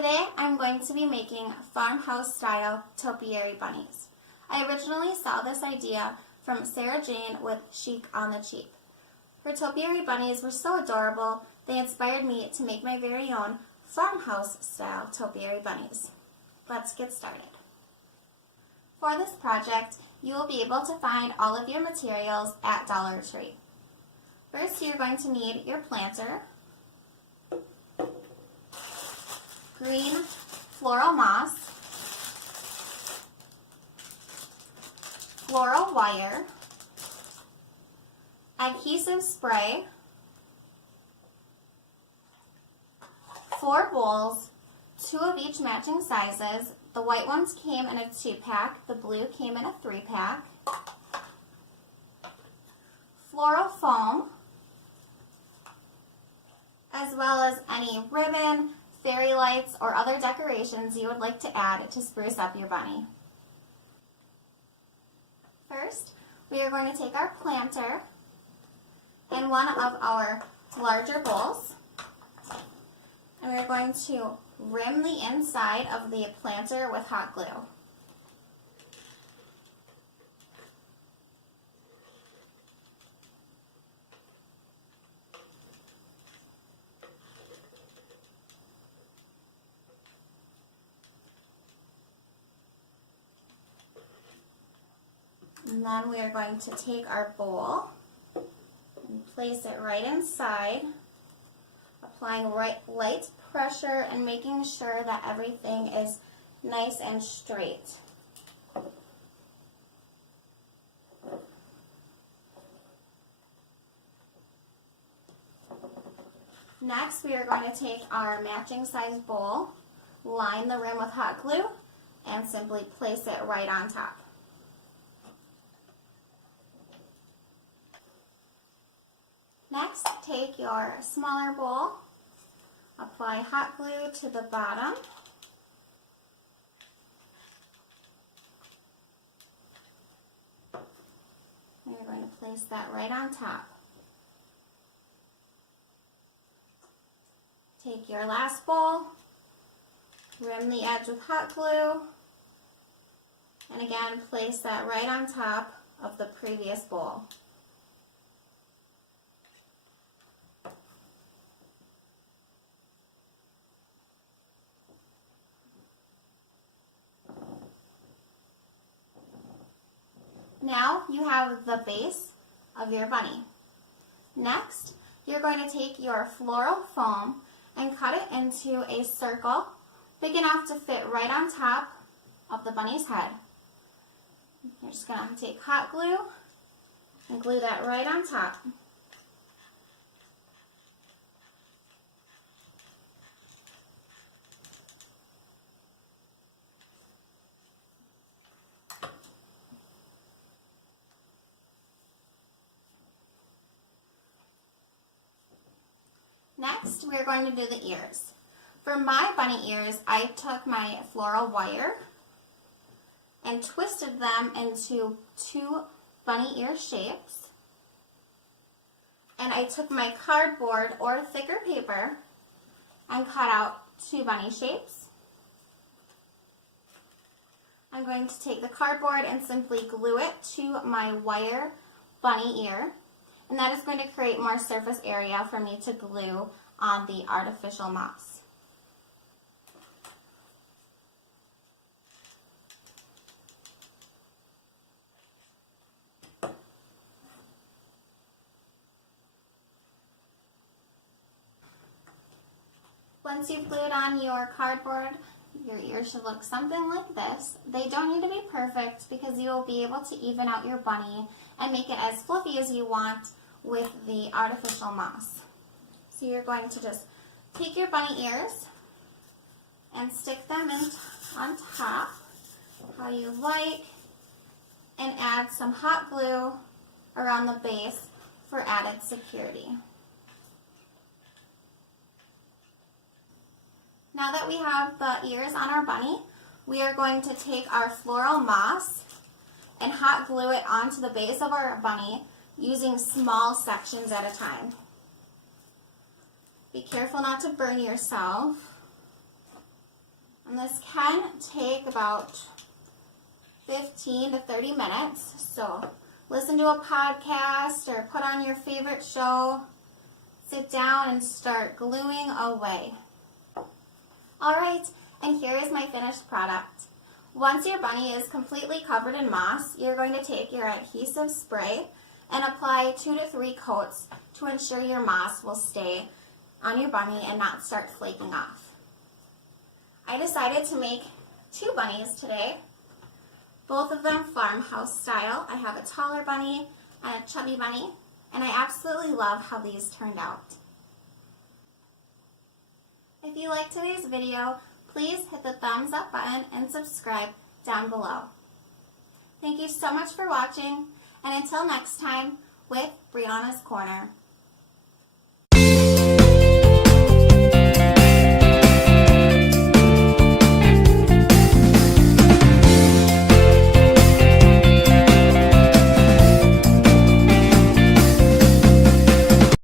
Today I'm going to be making farmhouse style topiary bunnies. I originally saw this idea from Sarah Jane with Chic on the Cheap. Her topiary bunnies were so adorable, they inspired me to make my very own farmhouse style topiary bunnies. Let's get started. For this project, you will be able to find all of your materials at Dollar Tree. First, you're going to need your planter, green floral moss, floral wire, adhesive spray, 4 bowls, 2 of each matching sizes. The white ones came in a 2-pack, the blue came in a 3-pack, floral foam, as well as any ribbon, fairy lights, or other decorations you would like to add to spruce up your bunny. First, we are going to take our planter in one of our larger bowls, and we're going to rim the inside of the planter with hot glue. And then we are going to take our bowl and place it right inside, applying light pressure and making sure that everything is nice and straight. Next, we are going to take our matching size bowl, line the rim with hot glue, and simply place it right on top. Next, take your smaller bowl, apply hot glue to the bottom, and you're going to place that right on top. Take your last bowl, rim the edge with hot glue, and again place that right on top of the previous bowl. Now you have the base of your bunny. Next, you're going to take your floral foam and cut it into a circle big enough to fit right on top of the bunny's head. You're just going to take hot glue and glue that right on top. Next, we're going to do the ears. For my bunny ears, I took my floral wire and twisted them into 2 bunny ear shapes. And I took my cardboard or thicker paper and cut out 2 bunny shapes. I'm going to take the cardboard and simply glue it to my wire bunny ear. And that is going to create more surface area for me to glue on the artificial moss. Once you've glued on your cardboard, your ears should look something like this. They don't need to be perfect because you will be able to even out your bunny and make it as fluffy as you want with the artificial moss. So you're going to just take your bunny ears and stick them in on top how you like and add some hot glue around the base for added security. Now that we have the ears on our bunny, we are going to take our floral moss and hot glue it onto the base of our bunny using small sections at a time. Be careful not to burn yourself. And this can take about 15 to 30 minutes. So listen to a podcast or put on your favorite show. Sit down and start gluing away. Alright, and here is my finished product. Once your bunny is completely covered in moss, you're going to take your adhesive spray and apply 2 to 3 coats to ensure your moss will stay on your bunny and not start flaking off. I decided to make 2 bunnies today, both of them farmhouse style. I have a taller bunny and a chubby bunny, and I absolutely love how these turned out. If you liked today's video, please hit the thumbs up button and subscribe down below. Thank you so much for watching, and until next time with Brianna's Corner.